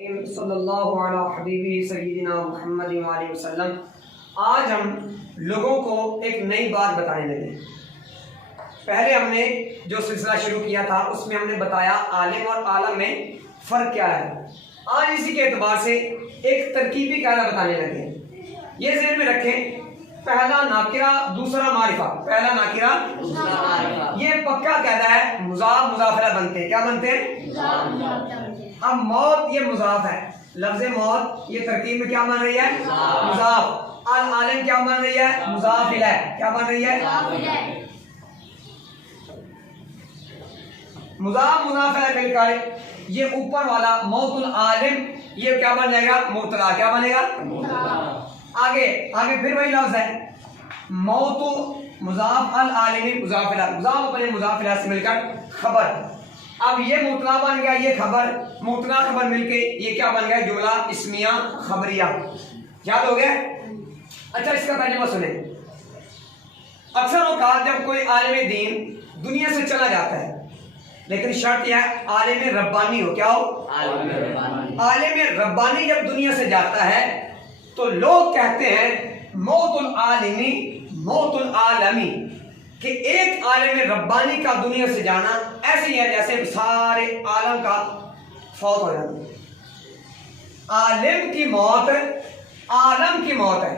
صلی اللہ علیہ حبیبی سیدنا محمد وآلہ وسلم۔ آج ہم لوگوں کو ایک نئی بات بتانے لگے۔ پہلے ہم نے جو سلسلہ شروع کیا تھا اس میں ہم نے بتایا عالم اور عالم میں فرق کیا ہے۔ آج اسی کے اعتبار سے ایک ترکیبی قاعدہ بتانے لگے۔ یہ ذہن میں رکھیں، پہلا ناکرہ دوسرا معرفہ، پہلا ناکرہ دوسرا معرفہ، یہ پکا قاعدہ ہے۔ مضاف مضافہ بنتے ہیں، کیا بنتے ہیں؟ اب موت یہ مضاف ہے، لفظ موت یہ ترکیب میں کیا بن رہی ہے؟ مضاف۔ العالم کیا بن رہی ہے؟ مضاف الیہ، کیا بن رہی ہے؟ مضاف مضاف الیہ مل کر یہ اوپر والا موت العالم یہ کیا بن جائے گا؟ مبتدا، کیا بنے گا؟ آگے پھر وہی لفظ ہے موت مضاف العالم مضاف الیہ، مضاف اپنے مضاف الیہ سے مل کر خبر۔ اب یہ مبتدا بن گیا، یہ خبر، مبتدا خبر مل کے یہ کیا بن گیا؟ جملہ اسمیہ خبریہ۔ یاد ہو گیا؟ اچھا اس کا ترجمہ سنیں۔ اکثر اوقات جب کوئی عالم دین دنیا سے چلا جاتا ہے، لیکن شرط یہ ہے عالم ربانی ہو، کیا ہو؟ عالم ربانی جب دنیا سے جاتا ہے تو لوگ کہتے ہیں موت العالمی موت العالمی، کہ ایک عالم ربانی کا دنیا سے جانا ایسے ہی ہے جیسے سارے عالم کا فوت ہو جانا۔ عالم کی موت عالم کی موت ہے،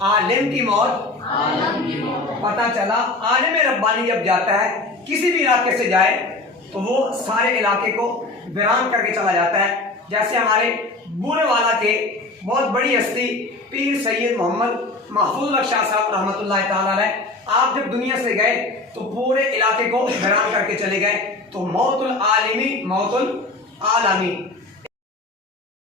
عالم کی موت عالم کی موت۔ پتہ چلا عالم ربانی جب جاتا ہے کسی بھی علاقے سے جائے تو وہ سارے علاقے کو ویران کر کے چلا جاتا ہے۔ جیسے ہمارے بورے والا کے بہت بڑی ہستی پیر سید محمد محفوظ الحق شاہ صاحب رحمۃ اللہ تعالی علیہ، آپ جب دنیا سے گئے تو پورے علاقے کو ویران کر کے چلے گئے۔ تو موت العالمی موت العالمی